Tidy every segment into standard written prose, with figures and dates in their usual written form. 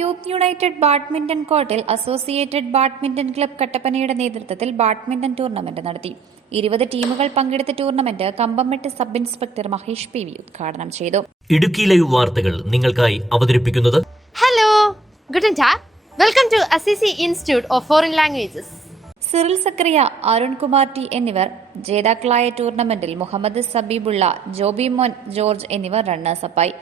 Youth united badminton കോർട്ടിൽ associated badminton club കട്ടപ്പനയുടെ നേതൃത്വത്തിൽ ബാഡ്മിന്റൺ ടൂർണമെന്റ് നടത്തി. 20 ടീമുകൾ പങ്കെടുത്ത tournament Kambammettu sub inspector Mahesh P V ഉദ്ഘാടനം ചെയ്തു. ഇടുക്കി ലൈവ് വാർത്തകൾ നിങ്ങൾക്കായി അവതരിപ്പിക്കുന്നത് hello, good tag. Welcome to Assisi institute of foreign languages. Cyril Zachariah, Arun Kumar T എന്നിവർ ജേതാക്കളായ ടൂർണമെന്റിൽ മുഹമ്മദ് സബീബുള്ള, ജോബി മോൻ ജോർജ് എന്നിവർ റണ്ണേഴ്സപ്പായി.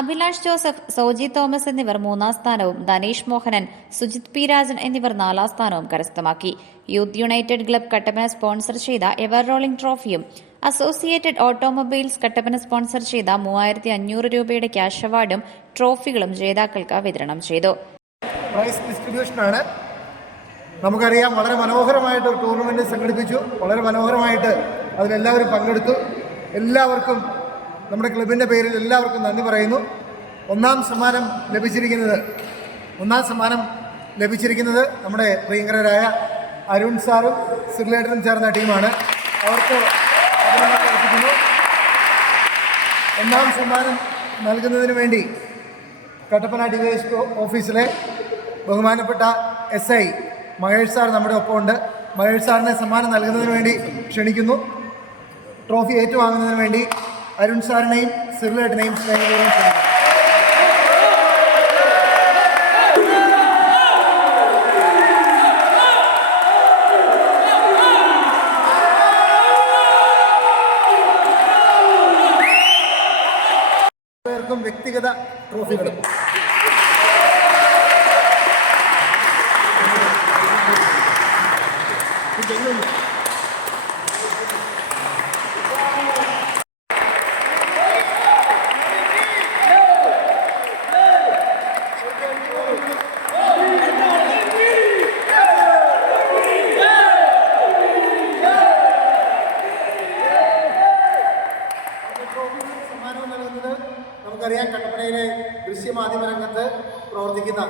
അഭിലാഷ് ജോസഫ്, സോജി തോമസ് എന്നിവർ 3-ാം സ്ഥാനവും ധനേഷ് മോഹനൻ, സുജിത് പി രാജൻ എന്നിവർ 4-ാം സ്ഥാനവും കരസ്ഥമാക്കി. Youth united club Kattappana sponsor ചെയ്ത എവർ റോളിംഗ് ട്രോഫിയും അസോസിയേറ്റഡ് ഓട്ടോമൊബൈൽസ് കട്ടപ്പന സ്പോൺസർ ചെയ്ത 3500 രൂപയുടെ ക്യാഷ് അവാർഡും ട്രോഫികളും ജേതാക്കൾക്ക് വിതരണം ചെയ്തു. പ്രൈസ് ഡിസ്ട്രിബ്യൂഷനാണ്. നമുക്കറിയാം, വളരെ മനോഹരമായിട്ട് ഒരു ടൂർണമെന്റ് സംഘടിപ്പിച്ചു. വളരെ മനോഹരമായിട്ട് അതിലെല്ലാവരും പങ്കെടുത്തു. എല്ലാവർക്കും നമ്മുടെ ക്ലബിൻ്റെ പേരിൽ എല്ലാവർക്കും നന്ദി പറയുന്നു. ഒന്നാം സമ്മാനം ലഭിച്ചിരിക്കുന്നത് നമ്മുടെ പ്രിയങ്കരായ അരുൺ സാറും സിർലേട്ടനും ചേർന്ന ടീമാണ്. അവർക്ക് അഭിനന്ദനം അർപ്പിക്കുന്നു. ഒന്നാം സമ്മാനം നൽകുന്നതിന് വേണ്ടി കട്ടപ്പന ഡിവൈഎസ്പി ഓഫീസിലെ ബഹുമാനപ്പെട്ട SI മഹേഷ് സാർ നമ്മുടെ ഒപ്പമുണ്ട്. മഹേഷ് സാറിനെ സമ്മാനം നൽകുന്നതിന് വേണ്ടി ക്ഷണിക്കുന്നു. ട്രോഫി ഏറ്റുവാങ്ങുന്നതിന് വേണ്ടി അരുൺ സാറിനെയും സിർലേട്ടനെയും സ്നേഹപൂർവ്വം ക്ഷണിക്കുന്നു. പേർക്കും വ്യക്തിഗത ട്രോഫികളും നമുക്കറിയാം, കട്ടപ്പനയിലെ ദൃശ്യമാധ്യമ രംഗത്ത് പ്രവർത്തിക്കുന്ന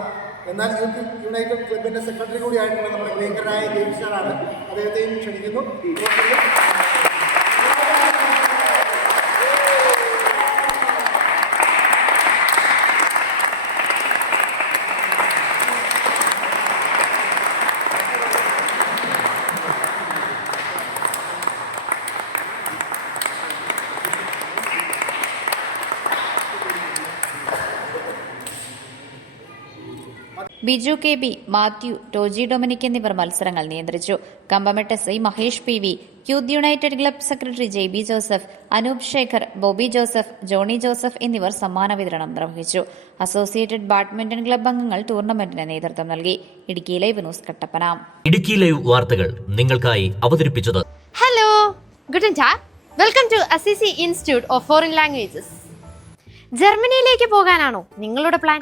എന്നാൽ യൂത്ത് യുണൈറ്റഡ് ക്ലബിൻ്റെ സെക്രട്ടറി കൂടിയായിട്ടുള്ള നമ്മുടെ പ്രിയങ്കരനായ ജെയിംസ് സാറാണ്. അദ്ദേഹത്തെയും ക്ഷണിക്കുന്നു. ബിജു KB, മാത്യു, ടോജി ഡൊമിനിക് എന്നിവർ മത്സരങ്ങൾ നിയന്ത്രിച്ചു. Kambammettu SI Mahesh PV, youth united club secretary JB Joseph, Anoop Shekhar, Bobby Joseph, Johny Joseph എന്നിവർ സമ്മാന വിതരണം നിർവഹിച്ചു. അസോസിയേറ്റഡ് ബാഡ്മിന്റൺ ക്ലബ് അംഗങ്ങൾ ടൂർണമെന്റിന് നേതൃത്വം നൽകി. Idukki live news Kattappana. Idukki live വാർത്തകൾ നിങ്ങൾക്കായി അവതരിപ്പിച്ചത് hello, good tag. Welcome to Assisi institute of foreign languages. ജർമ്മനിയിലേക്ക് പോകാനാണോ നിങ്ങളുടെ പ്ലാൻ?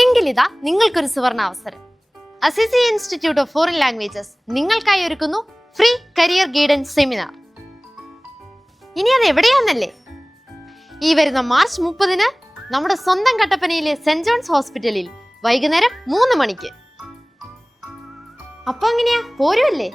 എങ്കിലിതാ നിങ്ങൾക്കൊരു സുവർണ അവസരം. Assisi institute of foreign languages നിങ്ങൾക്കായി ഒരുക്കുന്നു ഫ്രീ കരിയർ ഗൈഡൻസ് സെമിനാർ. ഇനി അത് എവിടെയാന്നല്ലേ? ഈ വരുന്ന മാർച്ച് 30-ന് നമ്മുടെ സ്വന്തം കട്ടപ്പനയിലെ സെന്റ് ജോൺസ് ഹോസ്പിറ്റലിൽ വൈകുന്നേരം 3 മണിക്ക്. അപ്പൊ എങ്ങനെയാ, പോരുമല്ലേ?